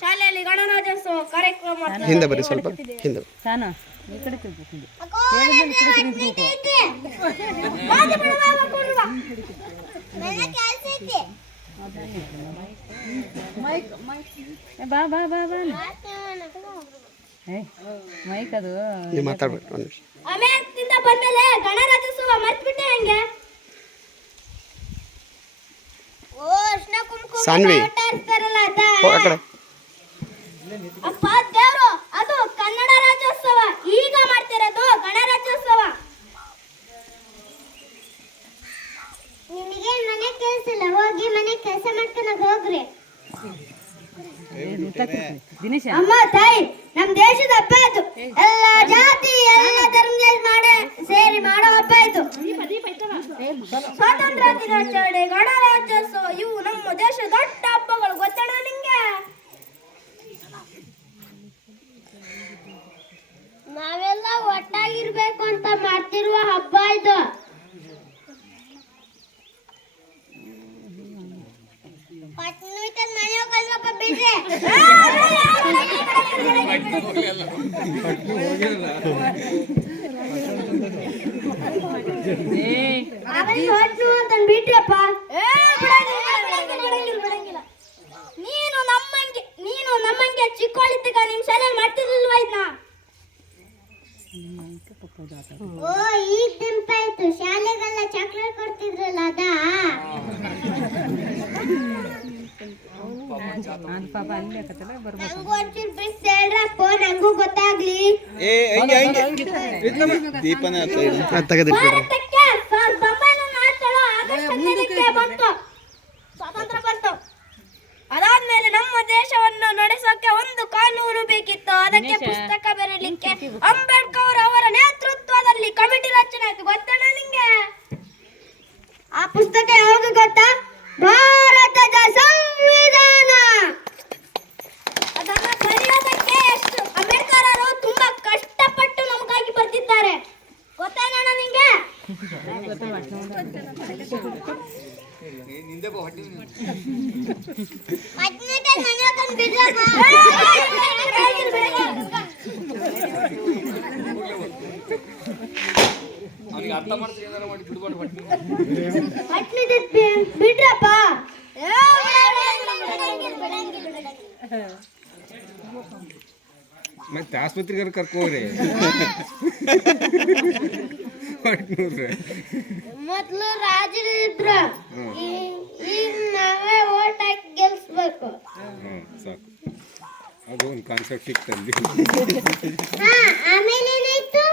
ಶಾಲೆಯಲ್ಲಿ ಗಣರಾಜ್ಯೋತ್ಸವ ಕಾರ್ಯಕ್ರಮ ಹಿಂದೆ ಬರಿ ಸ್ವಲ್ಪ ಹಿಂದೆ ಸಾನ ಈ ಕಡೆ ತಿರ್ಬೇಕು ಬಾ ಬಾ ಬಾ ಬಾ ಮೈಕ್ ಅದು ನೀವು ಮಾತಾಡ್ಬೇಕು ಒಂದು ನಿಮಿಷ. ಅಮೆರಿಕದಿಂದ ಬಂದ್ಮೇಲೆ ಗಣರಾಜ್ಯೋತ್ಸವ ಮರ್ತ್ಬಿಟ್ಟೆ ಹೆಂಗೆ? ಸಾನ್ವಿ ಆ ಕಡೆ ಅಪ್ಪ ದೇವ್ರು, ಅದು ಕನ್ನಡ ರಾಜ್ಯೋತ್ಸವ. ಈಗ ಮಾಡ್ತಿರೋದು ಗಣರಾಜ್ಯೋತ್ಸವ. ನಿಮಗೆ ಮನೆ ಕೆಲಸ ಇಲ್ಲ, ಹೋಗಿ ಮನೆ ಕೆಲಸ ಮಾಡ್ಕೊಂಡು ಹೋಗ್ರಿ. ಅಮ್ಮ ತಾಯಿ, ನಮ್ ದೇಶದ ಹಬ್ಬ ಇದು. ಎಲ್ಲ ಜಾತಿ ಎಲ್ಲ ಧರ್ಮದ ಸೇರಿ ಮಾಡೋ ಹಬ್ಬ ಇದು. ಸ್ವಾತಂತ್ರ್ಯ ದಿನಾಚರಣೆ, ಗಣರಾಜ್ಯೋತ್ಸವ ಇವು ನಮ್ಮ ದೇಶದ ದೊಡ್ಡ ಹಬ್ಬಗಳು. ಗೊತ್ತಣ ನಿಂಗೆ? ನಾವೆಲ್ಲ ಒಟ್ಟಾಗಿರ್ಬೇಕು ಅಂತ ಮಾಡ್ತಿರುವ ಹಬ್ಬ ಇದು. ಬಿಟ್ರಪ್ಪ, ನೀನು ನಮ್ಮಂಗೆ ಚಿಕ್ಕೋಳಿದ್ದಾಗ ನಿಮ್ ಶಾಲೆಯಲ್ಲಿ ಮಾಡ್ತಿರ್ಲಿಲ್ವಾ ಇದನ್ನ? ಓ, ಈಗ ನೆನಪಾಯ್ತು. ಶಾಲೆಗೆಲ್ಲ ಚಾಕ್ಲೇಟ್ ಕೊಡ್ತಿದ್ರಲ್ಲ ಅದ? ನಂಗೂ ಗೊತ್ತಾಗ್ಲಿ. ಸ್ವಾತಂತ್ರ್ಯ ಬಂತು. ಅದಾದ್ಮೇಲೆ ನಮ್ಮ ದೇಶವನ್ನು ನಡೆಸೋಕೆ ಒಂದು ಕಾನೂನು ಬೇಕಿತ್ತು. ಅದಕ್ಕೆ ಪುಸ್ತಕ ಬರೀಲಿಕ್ಕೆ ಅಂಬೇಡ್ಕರ್ ಅವರ ನೇತೃತ್ವದಲ್ಲಿ ಕಮಿಟಿ ರಚನೆ ಆಯ್ತು. ಗೊತ್ತಣ್ಣ ನಿಂಗೆ? ಆ ಪುಸ್ತಕ ಯಾವಾಗ ಗೊತ್ತಾ? ಭಾರತದ ಸಂವಿಧಾನ. ಅದನ್ನ ಬರೆಯೋದಕ್ಕೆ ಅಂಬೇಡ್ಕರ್ ಅವರು ತುಂಬಾ ಕಷ್ಟಪಟ್ಟು ನಮಗಾಗಿ ಬರ್ತಿದ್ದಾರೆ. ಗೊತ್ತೇನಣ್ಣ ನಿಂಗೆ? ಬಿಡ್ರಪ್ಪ. ಮತ್ತೆ ಆಸ್ಪತ್ರೆಗೆ ಕರ್ಕೋಗ್ರಿ. ಮೊದ್ಲು ರಾಜರು ಇದ್ರು, ಈಗ ನಾವೇ ಓಟ್ ಹಾಕಿ ಗೆಲ್ಸ್ಬೇಕು. ಸಾಕು, ಅದು ಒಂದು ಕಾನ್ಸೆಪ್ಟ್ ಸಿಕ್ತಂದಿ. ಆಮೇಲೆ ಏನಾಯ್ತು?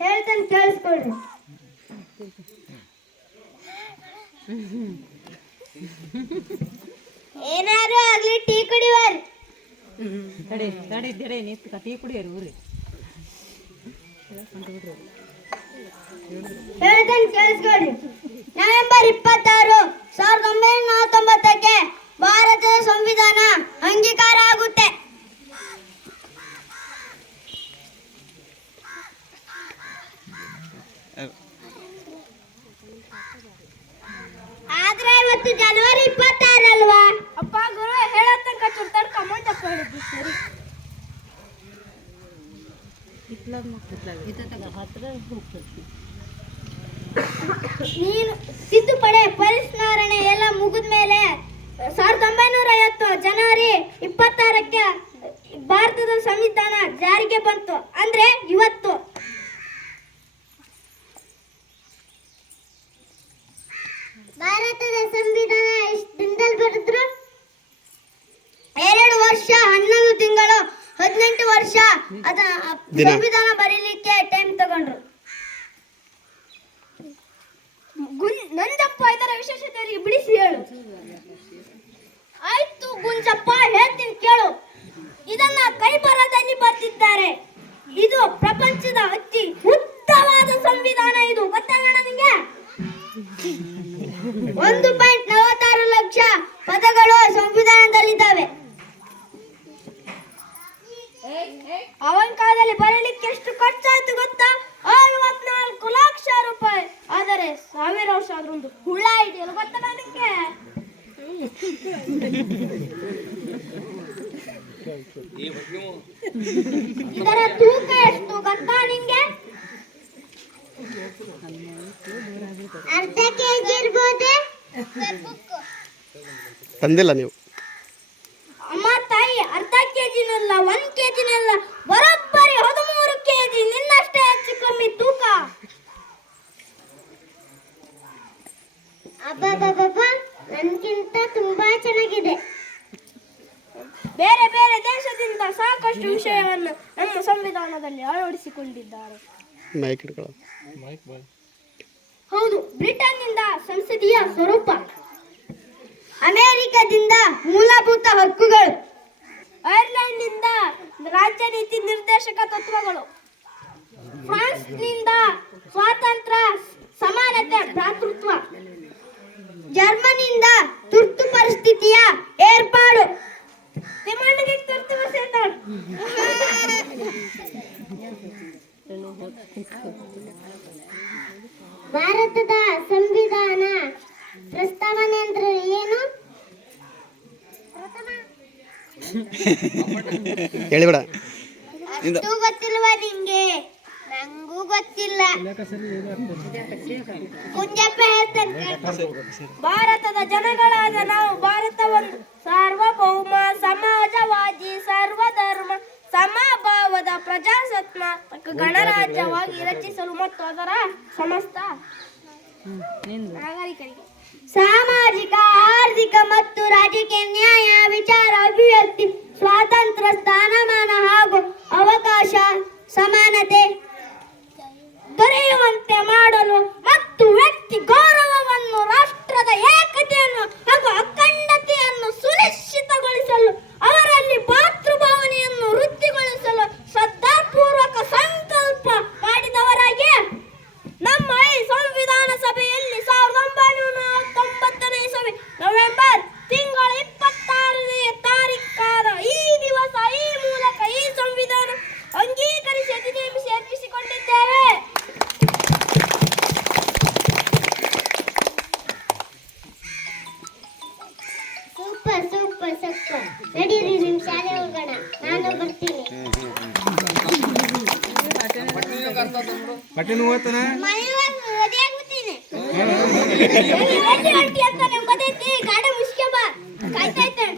ಹೇಳ್ತಾನೆ ಕೇಳಿಸ್ಕೊಳ್ರಿ. ಏನಾರು ಆಗ್ಲಿ ಟೀ ಕುಡಿವಾರಿ. ಟೀ ಕುಡಿಯೋರು ಊರಿ ಹೇಳ್ತಾನೆ ಕೇಳಿಸ್ಕೊಳ್ರಿ. ನವೆಂಬರ್ 26, 1990ಕ್ಕೆ ಭಾರತದ ಸಂವಿಧಾನ ಅಂಗೀಕಾರ ಆಗುತ್ತೆ. ಆದ್ರೆ ಇವತ್ತು ಜನವರಿ 26 ಅಲ್ವಾ? ಅಪ್ಪ ಗುರು ಹೇಳೋ ತನಕ ಚುರ್ತಾಡ್ ಕಮೆಂಟ್ ಅಪ್ಪ ಹೇಳಿದ್ದು ಸರಿ. ನೀನು ತಿದ್ದುಪಡಿ ಪರಿಷ್ಕರಣೆ ಎಲ್ಲ ಮುಗಿದ ಮೇಲೆ 1950 ಜನವರಿ 26ಕ್ಕೆ ಭಾರತದ ಸಂವಿಧಾನ ಜಾರಿಗೆ ಬಂತು. ಅಂದ್ರೆ ಇವತ್ತು. ಭಾರತದ ಸಂವಿಧಾನ ಎಷ್ಟು ದಿನದಲ್ಲಿ ಬರೆದ್ರು? 2 ವರ್ಷ 11 ತಿಂಗಳು 18 ವರ್ಷ ಅದ ಸಂವಿಧಾನ ಬರೀಲಿಕ್ಕೆ ಟೈಮ್ ತಗೊಂಡ್ರು. ನಂಜಪ್ಪ ಇದರ ವಿಶೇಷತೆಯವರಿಗೆ ಬಿಡಿಸಿ ಹೇಳು. ಆಯ್ತು ಗುಂಜಪ್ಪ, ಹೇಳ್ತೀನಿ ಕೇಳು. ಇದನ್ನ ಕೈಬರಹದಲ್ಲಿ ಬರೆದಿದ್ದಾರೆ. ಇದು ಪ್ರಪಂಚದ ಅತಿ ಉದ್ದವಾದ ಸಂವಿಧಾನ. ಇದು ಗೊತ್ತಲ್ಲ ನಿಂಗೆ? 1.46 ಲಕ್ಷ ಪದಗಳು ಸಂವಿಧಾನದಲ್ಲಿದ್ದಾವೆ. ಅವನ ಕಾಲದಲ್ಲಿ ಬರಲಿಕ್ಕೆ ಎಷ್ಟು ಖರ್ಚಾಯ್ತು ಗೊತ್ತಾ? 64 ಲಕ್ಷ ರೂಪಾಯಿ. ಆದರೆ 1000 ವರ್ಷ ಆದ್ರೂ ಒಂದು ಹುಳ ಹಿಡಿಯಲು ಗೊತ್ತಾ ನನಗೆ? ಇದರ ತೂಕ ಎಷ್ಟು ಗೊತ್ತಾ ನಿಂಗೆ? ಅರ್ಧ ಕೆಜಿ ಇರ್ಬೋದೆ. ತಂದಿಲ್ಲ ನೀವು? ಅಮ್ಮ ತಾಯಿ, ಅರ್ಧ ಕೆಜಿನಲ್ಲ, 1 ಕೆಜಿನಲ್ಲ, ಬರೋಬ್ಬರಿ 13 ಕೆಜಿ. ನಿನ್ನಷ್ಟೇ ಹೆಚ್ಚು ಕಮ್ಮಿ ತೂಕ. ಅಬ್ಬಬ್ಬಬ್ಬ, ನನ್ಗಿಂತ ತುಂಬಾ ಚೆನ್ನಾಗಿದೆ. ಬೇರೆ ಬೇರೆ ದೇಶದಿಂದ ಸಾಕಷ್ಟು ವಿಷಯವನ್ನು ನಮ್ಮ ಸಂವಿಧಾನದಲ್ಲಿ ಅಳವಡಿಸಿಕೊಂಡಿದ್ದಾರೆ. ಮೈಕ್ ಹಿಡ್ಕೊಳ್ಳೋ. ಹೌದು, ಬ್ರಿಟನ್ನಿಂದ ಸಂಸದೀಯ ಸ್ವರೂಪ, ಅಮೆರಿಕದಿಂದ ಮೂಲಭೂತ ಹಕ್ಕುಗಳು, ಐರ್ಲೆಂಡ್ನಿಂದ ರಾಜ್ಯ ನೀತಿ ನಿರ್ದೇಶಕ ತತ್ವಗಳು, ಫ್ರಾನ್ಸ್ನಿಂದ ಸ್ವಾತಂತ್ರ್ಯ, ಸಮಾನತೆ, ಭ್ರಾತೃತ್ವ, ಜರ್ಮನಿಯಿಂದ ತುರ್ತು ಪರಿಸ್ಥಿತಿಯ ಏರ್ಪಾಡು. ಭಾರತದ ಸಂವಿಧಾನ ಪ್ರಸ್ತಾವನೆ ಅಂದ್ರೆ ಏನು? ಹೇಳಿಬಿಡ. ಅಷ್ಟು ಗೊತ್ತಿಲ್ವಾ ನಿಂಗೆ? ನಂಗೂ ಗೊತ್ತಿಲ್ಲ. ಕುಂಜಪ್ಪ ಹೇಳ್ತಂತೆ. ಭಾರತದ ಜನಗಳಾದ ನಾವು ಭಾರತವನ್ನು ಸಾರ್ವಭೌಮ, ಸಮಾಜವಾದಿ, ಸರ್ವಧರ್ಮ ಸಮಭಾವದ ಪ್ರಜಾಸತ್ತಾತ್ಮಕ ಗಣರಾಜ್ಯವಾಗಿ ರಚಿಸಲು ಮತ್ತು ಅದರ ಸಮಸ್ತ ನಾಗರಿಕರಿಗೆ ಸಾಮಾಜಿಕ, ಆರ್ಥಿಕ ಮತ್ತು ರಾಜಕೀಯ ನ್ಯಾಯ, ವಿಚಾರ, ಅಭಿವ್ಯಕ್ತಿ ಸ್ವಾತಂತ್ರ್ಯ, ಸ್ಥಾನಮಾನ ಹಾಗೂ ಅವಕಾಶ ಸಮಾನತೆ ದೊರೆಯುವಂತೆ ಮಾಡಲು ಮತ್ತು ವ್ಯಕ್ತಿ ಗೌರವವನ್ನು, ರಾಷ್ಟ್ರದ ಏಕತೆಯನ್ನು ಹಾಗೂ ಅಖಂಡತೆಯನ್ನು ಸುನಿಶ್ಚಿತಗೊಳಿಸಲು, ಅವರಲ್ಲಿ ಮಾತೃಭಾವನೆಯನ್ನು ವೃದ್ಧಿಗೊಳಿಸಲು ಶ್ರದ್ಧಾಪೂರ್ವಕ ಸಂಕಲ್ಪ ಮಾಡಿದವರಾಗಿ ನಮ್ಮ ಈ ಸಂವಿಧಾನ ಸಭೆಯಲ್ಲಿ 1949ನೇ ಇಸವಿ ನವೆಂಬರ್ ತಿಂಗಳ 26ನೇ ತಾರೀಖಾದ ಈ ದಿವಸ ಈ ಮೂಲಕ ಈ ಸಂವಿಧಾನ ಅಂಗೀಕರಿಸಿ ಅಧಿನೇಮಿಸಿ ಅರ್ಪಿಸಿಕೊಂಡಿದ್ದೇವೆ. Super super super. ನಡೀರಿ, ನಿಮ್ ಶಾಲೆ ಹೋಗೋಣ. ನಾನು ಬರ್ತೀನಿ. ಪಟ್ಟಣ ಹೋಗ್ತಾನೆ ಮದುವೆ ಆಗ್ಬಿಡ್ತೀನಿ. ಅಂತ ನಮ್ಗೆ ಗೊತ್ತೈತಿ. ಗಾಡಿ ಮುಸ್ಕೆ ಬಾ, ಕಾಯ್ತಾ ಇದ್ದೇನೆ.